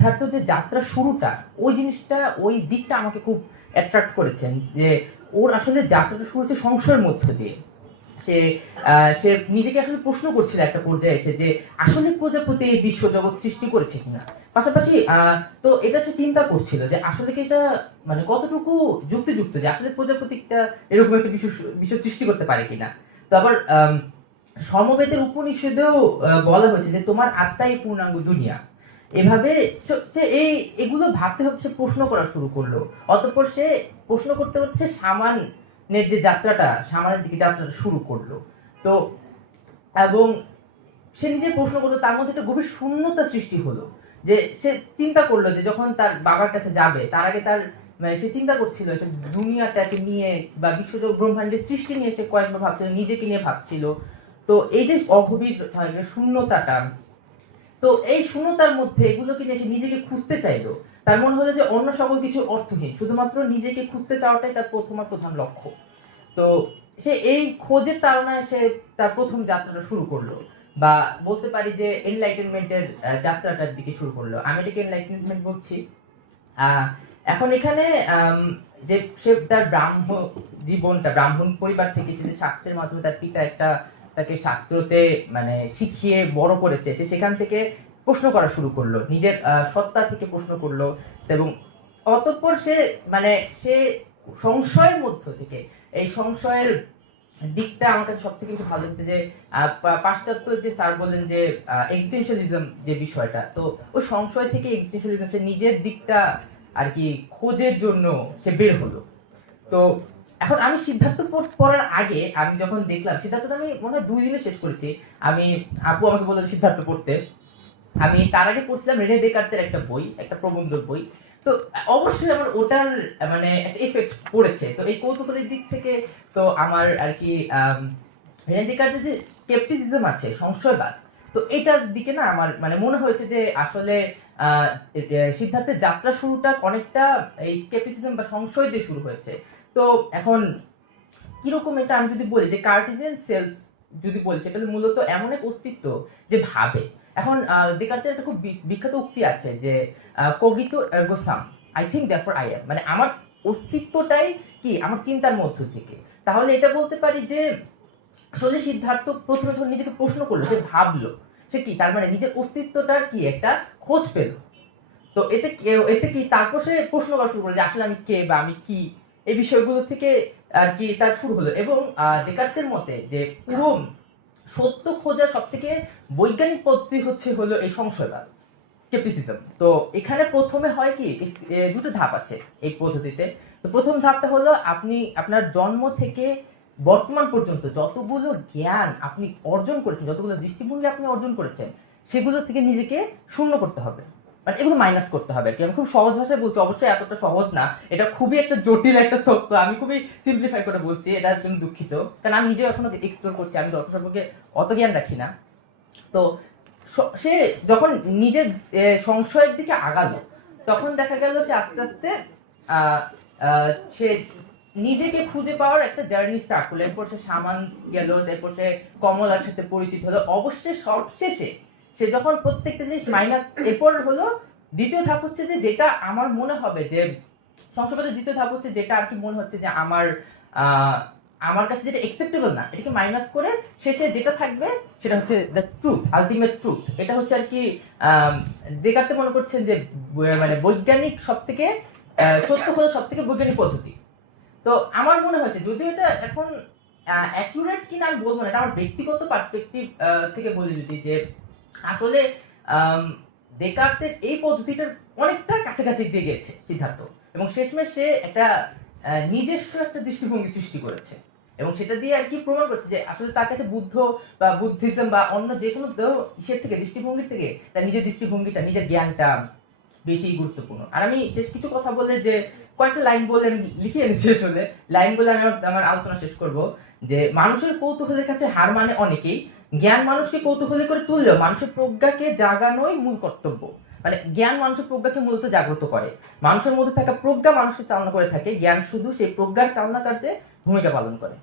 সিদ্ধার্থ যে যাত্রা শুরুটা ওই জিনিসটা ওই দিকটা আমাকে খুব অ্যাট্রাক্ট করেছেন যে ওর আসলে যাত্রাটা শুরু হচ্ছে সংশয়ের মধ্য দিয়ে। সে সে নিজেকে আসলে প্রশ্ন করছিল একটা পর্যায়ে এসে যে আসলে প্রজাপতি এই বিশ্ব জগৎ সৃষ্টি করেছে কিনা। পাশাপাশি তো এটা সে চিন্তা করছিল যে আসলে কি এটা মানে কতটুকু যুক্তিযুক্ত যে আসলে প্রজাপতিটা এরকম একটা বিশ্ব বিশ্ব সৃষ্টি করতে পারে কিনা। তো আবার সমবেতের উপনিষদেও বলা হয়েছে যে তোমার আত্মাই পূর্ণাঙ্গ দুনিয়া। এভাবে সে এগুলো ভাবতে ভাবতে সে প্রশ্ন করা শুরু করলো। অতঃপর সে প্রশ্ন করতে করতে সামানের যে যাত্রাটা সামানের দিকে যাত্রাটা শুরু করলো। তো এবং সে নিজে প্রশ্ন করলো, তার মধ্যে একটা গভীর শূন্যতা সৃষ্টি হলো। যে সে চিন্তা করলো যে যখন তার বাবার কাছে যাবে তার আগে তার মানে সে চিন্তা করছিল সে দুনিয়াটাকে নিয়ে বা বিশ্বজগৎ ব্রহ্মাণ্ডের সৃষ্টি নিয়ে সে কয়েকবার ভাবছিল, নিজেকে নিয়ে ভাবছিল। তো এই যে অগভীর শূন্যতাটা, তো এই শূন্যতার মধ্যে এগুলোকে নিয়ে সে নিজেকে খুঁজতে চাইলো। তার মনে হলো যে অন্য সকল কিছু অর্থহীন, শুধুমাত্র নিজেকে খুঁজতে চাওয়াটাই তার প্রথম আর প্রধান লক্ষ্য। তো সে এই খোঁজের তাড়নায় সে তার প্রথম যাত্রাটা শুরু করলো, বা বলতে পারি যে এনলাইটেনমেন্টের যাত্রাটার দিকে শুরু করলো। আমি এটাকে এনলাইটেনমেন্ট বলছি। এখন এখানে যে সে তার জীবনটা ব্রাহ্মণ পরিবার থেকে সে শাস্ত্রের মাধ্যমে তার পিতা একটা তাকে শাস্ত্রতে মানে শিখিয়ে বড় করেছে, সে সেখান থেকে প্রশ্ন করা শুরু করলো, নিজের সত্তা থেকে প্রশ্ন করলো। এবং অতঃপর সে মানে সে সংশয়ের মধ্য থেকে এই সংশয়ের দিকটা আমার কাছে সব থেকে ভালো হচ্ছে যে পাশ্চাত্য যে স্যার বললেন যে এক্সিস্টেনশিয়ালিজম যে বিষয়টা, তো ওই সংশয় থেকে এক্সিস্টেনশিয়ালিজম সে নিজের দিকটা আর কি খোঁজের জন্য সে বের হলো। তো এখন আমি সিদ্ধার্থ পড়ার আগে আমি যখন দেখলাম সিদ্ধার্থ আমি মনে হয় 2 দিনে শেষ করেছি। আমি আপু আমাকে বললেন সিদ্ধার্থ পড়তে, আমি তার আগে পড়ছিলাম রেনে দেকার্তের একটা বই, একটা প্রবন্ধ বই। তো অবশ্যই আমার ওটার মানে একটা এফেক্ট পড়েছে। তো এই কৌতূহলের দিক থেকে তো আমার আর কি রেনে দেকার্তের যে স্কেপটিসিজম আছে, সংশয়বাদ, তো এটার দিকে না আমার মানে মনে হয়েছে যে আসলে সিদ্ধার্থের যাত্রা শুরুটা অনেকটা এই স্কেপটিসিজম বা সংশয় দিয়ে শুরু হয়েছে। তো এখন কিরকম এটা আমি যদি বলি যে কার্টেসিয়ান সেলফ যদি বলি, সেটা মূলত এমন এক অস্তিত্ব যে ভাবে। এখন দেকার্তের একটা খুব বিখ্যাত উক্তি আছে যে cogito ergo sum, I think therefore I am, মানে আমার অস্তিত্বটাই কি আমার চিন্তার মধ্য থেকে। তাহলে এটা বলতে পারি যে আসলে সিদ্ধার্থ প্রথমে যখন নিজেকে প্রশ্ন করলো, সে ভাবলো সে কি তার মানে নিজের অস্তিত্বটার কি একটা খোঁজ পেল। তো এতে কি তারপর সে প্রশ্ন করা শুরু করলো যে আসলে আমি কে বা আমি কি, এই বিষয়গুলো থেকে আর কি তার শুরু হলো। এবং দেকার্তের মতে যে পুরো সত্য খোঁজার সব থেকে বৈজ্ঞানিক পদ্ধতি হলো এই সংশয়বাদ, স্কেপটিসিজম। তো এখানে প্রথমে হয় কি দুটো ধাপ আছে এই পদ্ধতিতে। তো প্রথম ধাপটা হলো আপনি আপনার জন্ম থেকে বর্তমান পর্যন্ত যতগুলো জ্ঞান আপনি অর্জন করেছেন, যতগুলো দৃষ্টিভঙ্গি আপনি অর্জন করেছেন, সেগুলো থেকে নিজেকে শূন্য করতে হবে, মানে এগুলো মাইনাস করতে হবে। আমি খুব সহজ ভাষায় বলছি, অবশ্যই এতটা সহজ না, এটা খুবই একটা জটিল একটা তত্ত্ব, আমি খুবই সিম্পলিফাই করে বলছি, এটার জন্য দুঃখিত। কারণ আমি নিজেও এখনো এক্সপ্লোর করছি, আমি দর্শক সম্পর্কে অত জ্ঞান রাখি না। তো সে যখন নিজের সংশয়ের দিকে আগালো, তখন দেখা গেল সে আস্তে আস্তে সে নিজেকে খুঁজে পাওয়ার একটা জার্নি স্টার্ট করলো। এরপর সে সামান গেল, এরপর সে কমলার সাথে পরিচিত হলো, অবশ্যই সবশেষে সে যখন প্রত্যেকটা জিনিস মাইনাস, এরপর হলো দ্বিতীয় ধাপ হচ্ছে যে যেটা আমার মনে হবে যে সংশোধনের দ্বিতীয় ধাপ হচ্ছে যেটা আর কি মনে হচ্ছে যে আমার কাছে যেটা একসেপ্টেবল না, এটাকে মাইনাস করে শেষে যেটা থাকবে সেটা হচ্ছে দ্য ট্রুথ, আলটিমেট ট্রুথ। এটা হচ্ছে আর কি দেকার্তে মনে করছেন যে মানে বৈজ্ঞানিক সব থেকে সত্য খোঁজা সব থেকে বৈজ্ঞানিক পদ্ধতি। তো আমার মনে হয়েছে যদিও এটা এখন অ্যাকুরেট কিনা আমি বলবো না, এটা আমার ব্যক্তিগত পার্সপেক্টিভ থেকে বলি যদি, যে আসলে দেকার্তের এই পদ্ধতিটার অনেকটা কাছাকাছি দিয়ে গেছে সিদ্ধার্থ, এবং শেষমেশ সে একটা নিজস্ব একটা দৃষ্টিভঙ্গি সৃষ্টি করেছে, এবং সেটা দিয়ে আর কি প্রমাণ করছে যে আসলে তার কাছে বুদ্ধ বা বুদ্ধিজম বা অন্য যে কোনো ইসের থেকে দৃষ্টিভঙ্গির থেকে তার নিজের দৃষ্টিভঙ্গিটা, নিজের জ্ঞানটা বেশি গুরুত্বপূর্ণ। আর আমি শেষ কিছু কথা বলে যে কয়েকটা লাইন বলে আমি লিখে এনেছি, আসলে লাইন বলে আমি আমার আলোচনা শেষ করব। যে মানুষের কৌতূহলের কাছে হার মানে অনেকেই, জ্ঞান মানুষকে কৌতূহলী করে তুললেও মানুষের প্রজ্ঞাকে জাগানোই মূল কর্তব্য। মানে জ্ঞান মানুষের প্রজ্ঞাকে মূলত জাগ্রত করে, মানুষের মধ্যে থাকা প্রজ্ঞা মানুষকে চালনা করে থাকে, জ্ঞান শুধু সেই প্রজ্ঞার চালনা কার্যে ভূমিকা পালন করে।